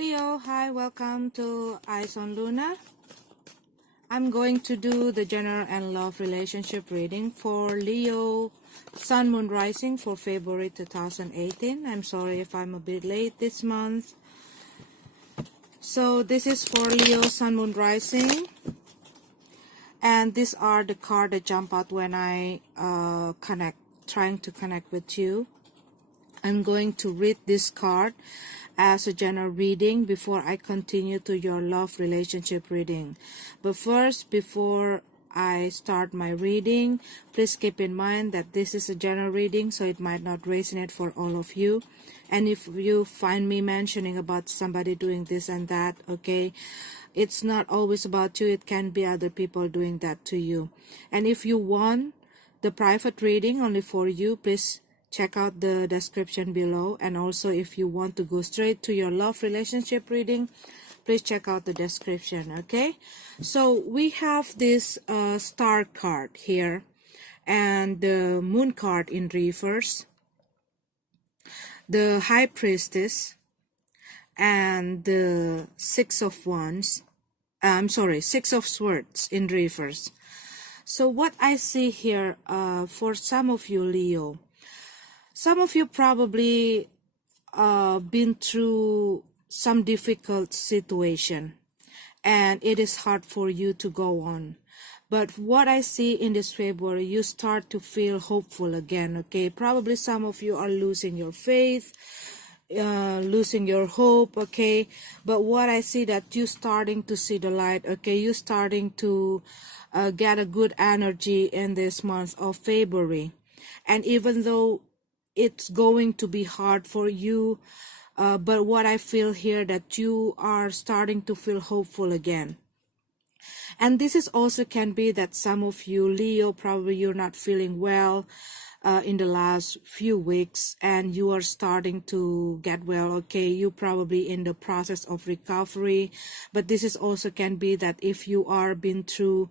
Leo, hi, welcome to Eyes on Luna. I'm going to do the general and love relationship reading for Leo, Sun, Moon, Rising for February 2018. I'm sorry if I'm a bit late this month. So this is for Leo, Sun, Moon, Rising. And these are the cards that jump out when I trying to connect with you. I'm going to read this card as a general reading before I continue to your love relationship reading. But first, before I start my reading, please keep in mind that this is a general reading, so it might not resonate for all of you. And if you find me mentioning about somebody doing this and that, okay, it's not always about you. It can be other people doing that to you. And if you want the private reading only for you, please check out the description below. And also, if you want to go straight to your love relationship reading, please check out the description. Okay, so we have this star card here and the moon card in reverse, the high priestess, and the six of wands. Six of swords in reverse. So what I see here for some of you, Leo, some of you probably been through some difficult situation and it is hard for you to go on. But what I see in this February, you start to feel hopeful again, okay? Probably some of you are losing your faith, losing your hope, okay? But what I see that you starting to see the light, okay? You starting to get a good energy in this month of February. And even though it's going to be hard for you, but what I feel here that you are starting to feel hopeful again. And this is also can be that some of you, Leo, probably you're not feeling well in the last few weeks and you are starting to get well, okay? You probably in the process of recovery. But this is also can be that if you are been through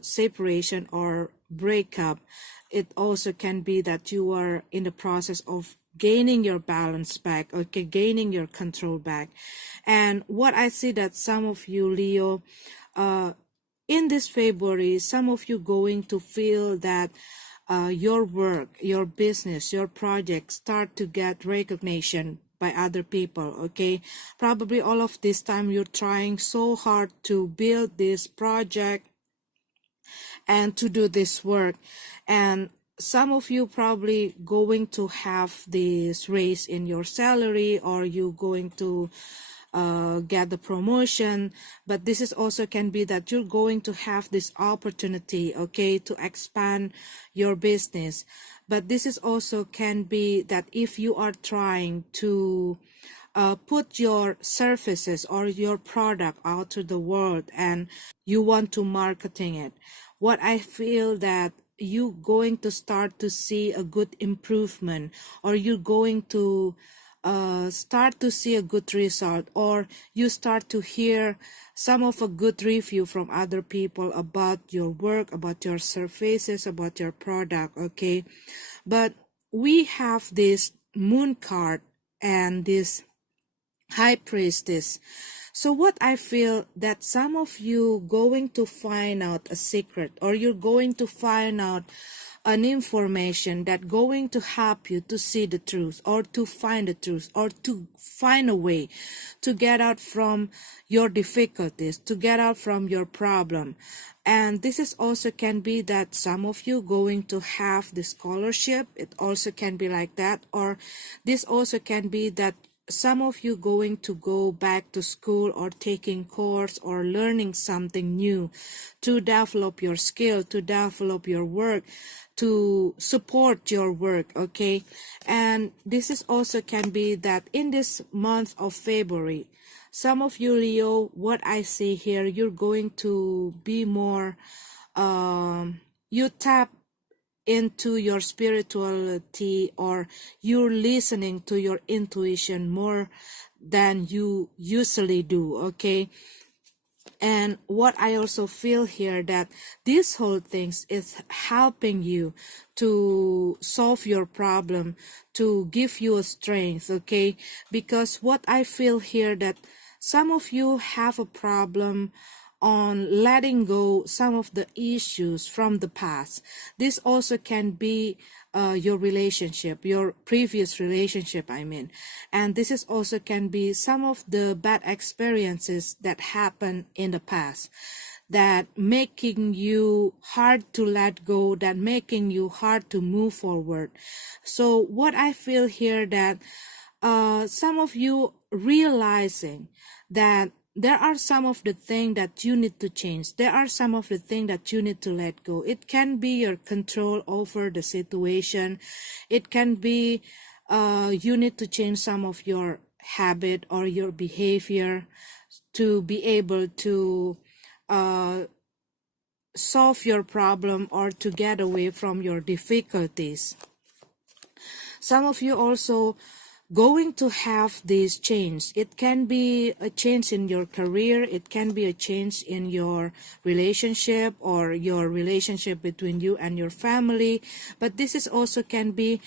separation or breakup, it also can be that you are in the process of gaining your balance back, okay, gaining your control back. And what I see that some of you, Leo, in this February, some of you going to feel that your work, your business, your project start to get recognition by other people, okay? Probably all of this time you're trying so hard to build this project and to do this work, and some of you probably going to have this raise in your salary, or you going to get the promotion. But this is also can be that you're going to have this opportunity, okay, to expand your business. But this is also can be that if you are trying to put your services or your product out to the world and you want to marketing it, what I feel that you going to start to see a good improvement, or you're going to start to see a good result, or you start to hear some of a good review from other people about your work, about your services, about your product, okay? But we have this moon card and this high priestess. So what I feel that some of you going to find out a secret, or you're going to find out an information that going to help you to see the truth, or to find the truth, or to find a way to get out from your difficulties, to get out from your problem. And this is also can be that some of you going to have the scholarship. It also can be like that. Or this also can be that some of you going to go back to school, or taking course, or learning something new to develop your skill, to develop your work, to support your work, okay? And this is also can be that in this month of February, some of you, Leo, what I see here, you're going to be more you tap into your spirituality, or you're listening to your intuition more than you usually do, okay? And what I also feel here, that this whole things is helping you to solve your problem, to give you a strength, okay? Because what I feel here, that some of you have a problem on letting go some of the issues from the past. This also can be your relationship, your previous relationship, I mean. And this is also can be some of the bad experiences that happened in the past, that making you hard to let go, that making you hard to move forward. So what I feel here, that some of you realizing that there are some of the things that you need to change. There are some of the things that you need to let go. It can be your control over the situation. It can be you need to change some of your habit or your behavior to be able to solve your problem or to get away from your difficulties. Some of you also going to have this change. It can be a change in your career, it can be a change in your relationship or your relationship between you and your family, but this is also can be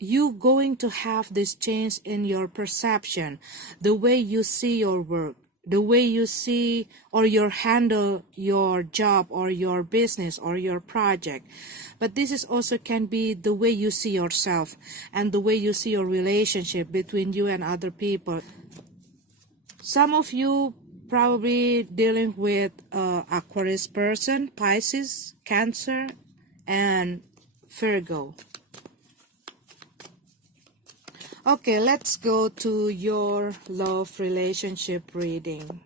you going to have this change in your perception, the way you see your work, the way you see or you handle your job or your business or your project. But this is also can be the way you see yourself and the way you see your relationship between you and other people. Some of you probably dealing with Aquarius person, Pisces, Cancer, and Virgo. Okay, let's go to your love relationship reading.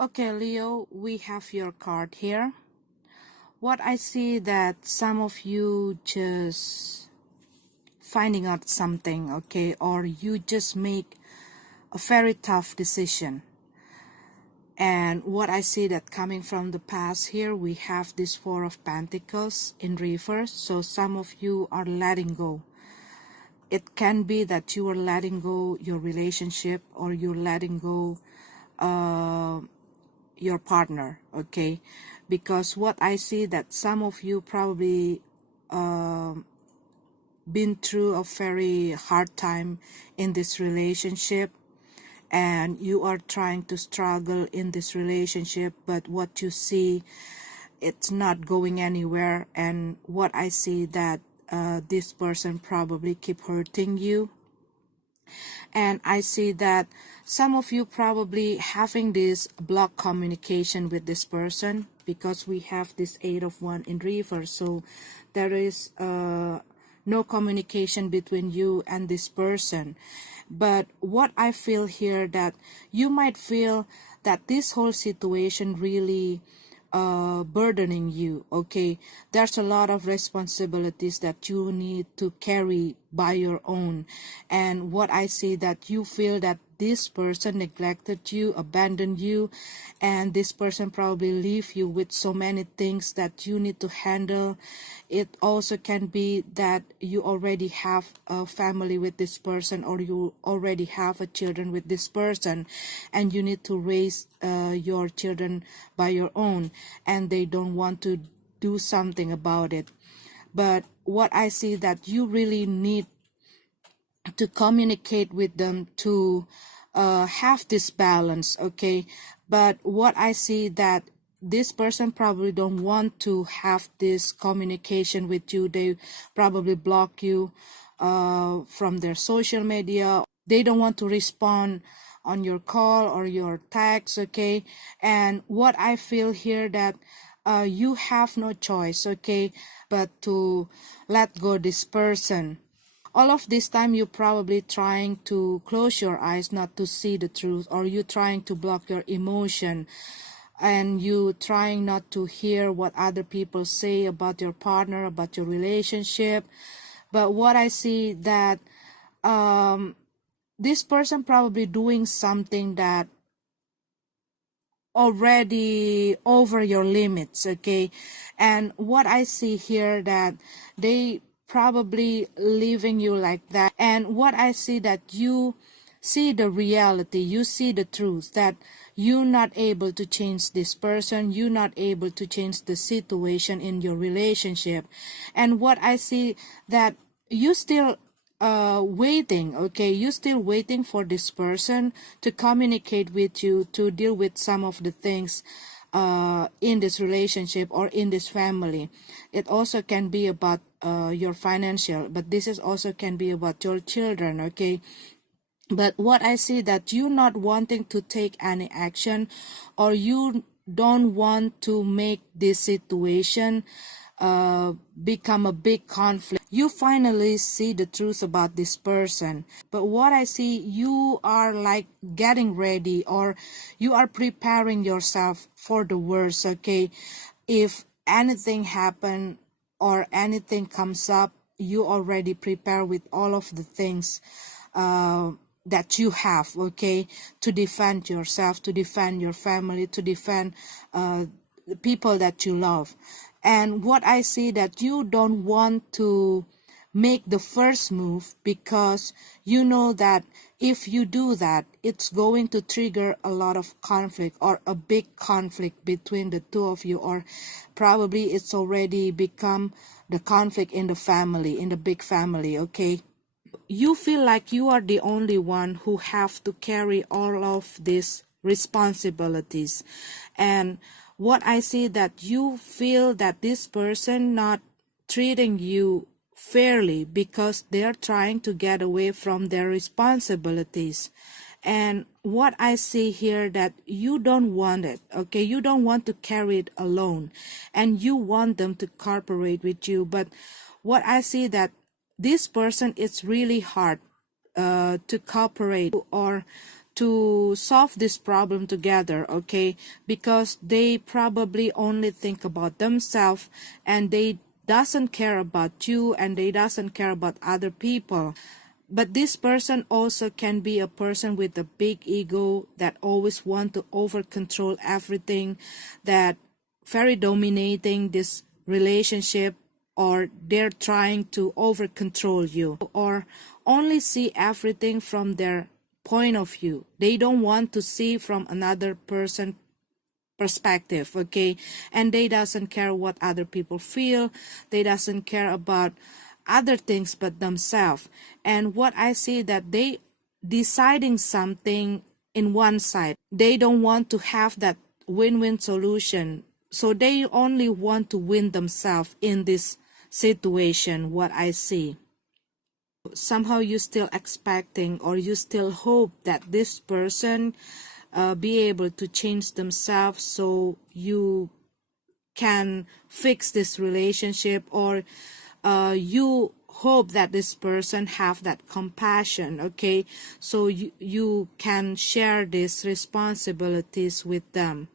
Okay, Leo, we have your card here. What I see that some of you just finding out something, okay, or you just make a very tough decision. And what I see that coming from the past here, we have this Four of Pentacles in reverse. So some of you are letting go. It can be that you are letting go your relationship or you're letting go your partner, okay? Because what I see that some of you probably been through a very hard time in this relationship, and you are trying to struggle in this relationship, but what you see, it's not going anywhere. And what I see that this person probably keep hurting you. And I see that some of you probably having this block communication with this person, because we have this Eight of Wands in reverse. So there is no communication between you and this person. But what I feel here, that you might feel that this whole situation really burdening you, okay? There's a lot of responsibilities that you need to carry by your own. And what I see that you feel that this person neglected you, abandoned you, and this person probably leave you with so many things that you need to handle. It also can be that you already have a family with this person, or you already have a children with this person, and you need to raise your children by your own, and they don't want to do something about it. But what I see that you really need to communicate with them to have this balance, okay? But what I see that this person probably don't want to have this communication with you. They probably block you from their social media. They don't want to respond on your call or your text, okay? And what I feel here that you have no choice, okay, but to let go this person. All of this time you're probably trying to close your eyes not to see the truth, or you trying to block your emotion, and you trying not to hear what other people say about your partner, about your relationship. But what I see that this person probably doing something that already over your limits, okay? And what I see here that they probably leaving you like that. And what I see that you see the reality, you see the truth that you're not able to change this person, you're not able to change the situation in your relationship. And what I see that you still waiting, okay, you still waiting for this person to communicate with you, to deal with some of the things in this relationship or in this family. It also can be about your financial, but this is also can be about your children, okay? But what I see that you not wanting to take any action, or you don't want to make this situation become a big conflict. You finally see the truth about this person. But what I see, you are like getting ready, or you are preparing yourself for the worst, okay? If anything happen or anything comes up, you already prepare with all of the things that you have, okay, to defend yourself, to defend your family, to defend the people that you love. And what I see that you don't want to make the first move, because you know that if you do that, it's going to trigger a lot of conflict, or a big conflict between the two of you, or probably it's already become the conflict in the family, in the big family, okay? You feel like you are the only one who have to carry all of these responsibilities. And what I see that you feel that this person not treating you fairly, because they're trying to get away from their responsibilities. And what I see here that you don't want it, okay, you don't want to carry it alone, and you want them to cooperate with you. But what I see that this person, it's really hard to cooperate or to solve this problem together, okay, because they probably only think about themselves, and they doesn't care about you, and they doesn't care about other people. But this person also can be a person with a big ego that always want to over control everything, that very dominating this relationship, or they're trying to over control you, or only see everything from their point of view. They don't want to see from another person perspective, okay? And they doesn't care what other people feel. They doesn't care about other things but themselves. And what I see that they deciding something in one side. They don't want to have that win-win solution. So they only want to win themselves in this situation, what I see. Somehow you still expecting, or you still hope that this person be able to change themselves, so you can fix this relationship, or you hope that this person have that compassion, okay, so you can share these responsibilities with them.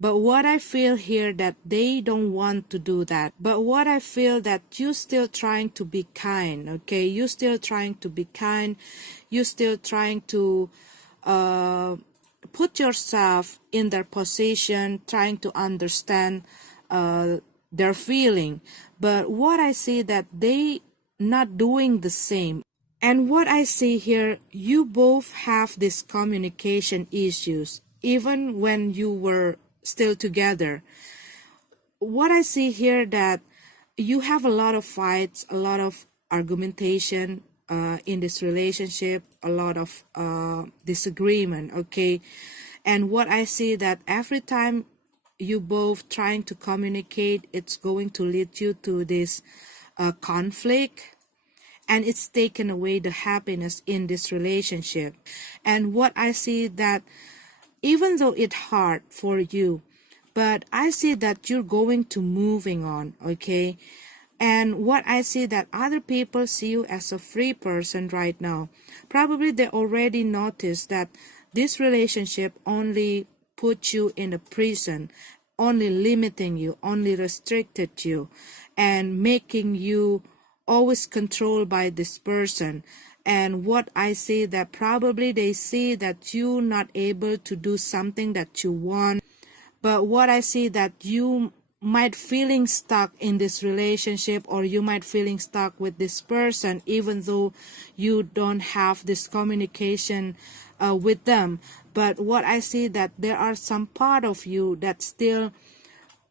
But what I feel here that they don't want to do that. But what I feel that you still trying to be kind, okay? You still trying to be kind. You still trying to put yourself in their position, trying to understand their feeling. But what I see that they not doing the same. And what I see here, you both have these communication issues, even when you were still together. What I see here that you have a lot of fights, a lot of argumentation in this relationship, a lot of disagreement, okay? And what I see that every time you both trying to communicate, it's going to lead you to this conflict, and it's taken away the happiness in this relationship. And what I see that even though it's hard for you, but I see that you're going to moving on, okay? And what I see that other people see you as a free person right now. Probably they already noticed that this relationship only put you in a prison, only limiting you, only restricted you, and making you always controlled by this person. And what I see that probably they see that you're not able to do something that you want. But what I see that you might feeling stuck in this relationship, or you might feeling stuck with this person even though you don't have this communication with them. But what I see that there are some part of you that's still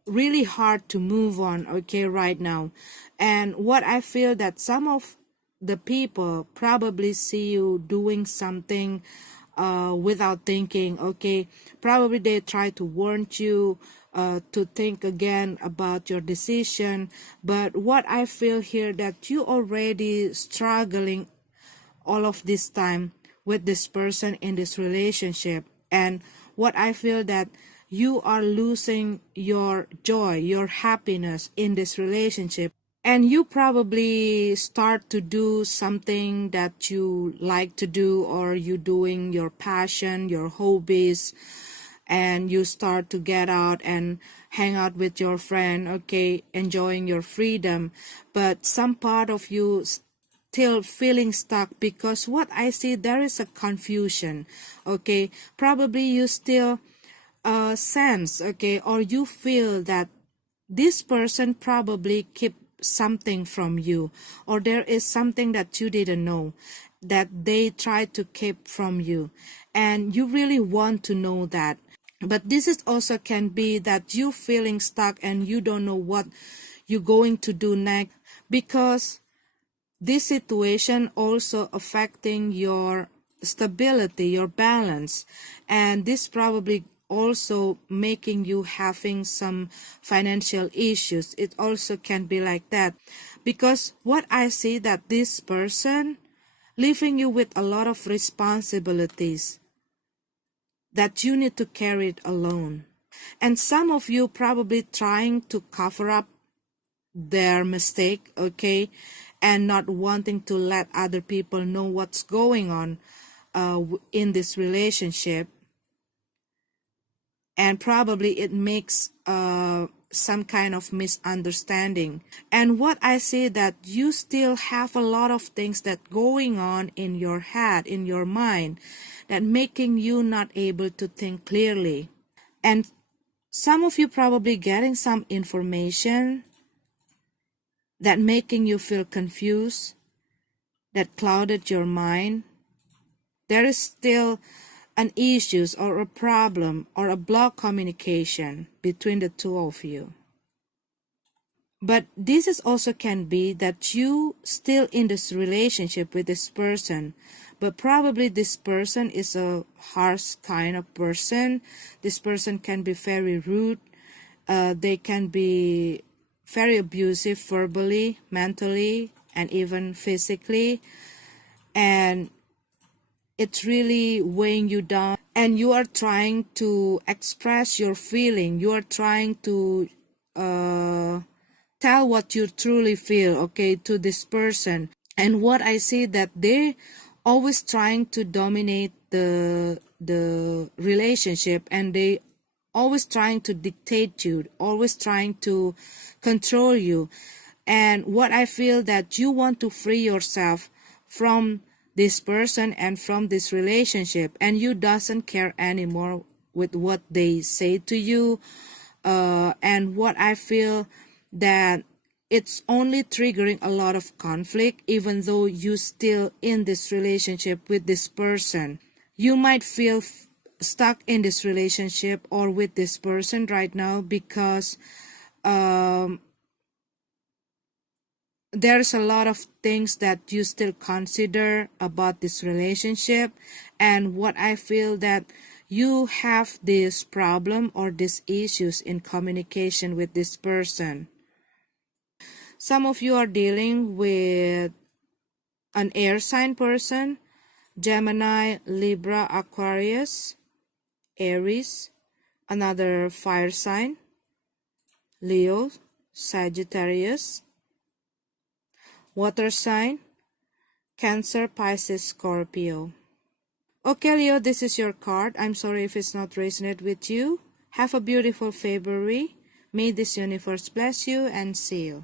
really hard to move on, okay, right now. And what I feel that some of the people probably see you doing something without thinking, okay. Probably they try to warn you to think again about your decision. But what I feel here that you already struggling all of this time with this person in this relationship. And what I feel that you are losing your joy, your happiness in this relationship. And you probably start to do something that you like to do, or you doing your passion, your hobbies, and you start to get out and hang out with your friend, okay, enjoying your freedom. But some part of you still feeling stuck, because what I see, there is a confusion, okay. Probably you still sense, okay, or you feel that this person probably keep something from you, or there is something that you didn't know that they try to keep from you, and you really want to know that. But this is also can be that you feeling stuck and you don't know what you're going to do next, because this situation also affecting your stability, your balance, and this probably also making you having some financial issues. It also can be like that, because what I see that this person leaving you with a lot of responsibilities that you need to carry it alone. And some of you probably trying to cover up their mistake, okay, and not wanting to let other people know what's going on in this relationship. And probably it makes some kind of misunderstanding. And what I see that you still have a lot of things that going on in your head, in your mind, that making you not able to think clearly. And some of you probably getting some information that making you feel confused, that clouded your mind. There is still an issues or a problem or a block communication between the two of you. But this is also can be that you still in this relationship with this person, but probably this person is a harsh kind of person. This person can be very rude. They can be very abusive verbally, mentally, and even physically. And it's really weighing you down. And you are trying to express your feeling. You are trying to tell what you truly feel, okay, to this person. And what I see that they always trying to dominate the relationship, and they always trying to dictate you, always trying to control you. And what I feel that you want to free yourself from this person and from this relationship, and you doesn't care anymore with what they say to you. And what I feel that it's only triggering a lot of conflict, even though you still in this relationship with this person. You might feel stuck in this relationship or with this person right now, because there's a lot of things that you still consider about this relationship. And what I feel that you have this problem or these issues in communication with this person. Some of you are dealing with an air sign person, Gemini, Libra, Aquarius, Aries, another fire sign, Leo, Sagittarius, water sign, Cancer, Pisces, Scorpio. Okay, Leo, this is your card. I'm sorry if it's not resonate with you. Have a beautiful February. May this universe bless you and see you.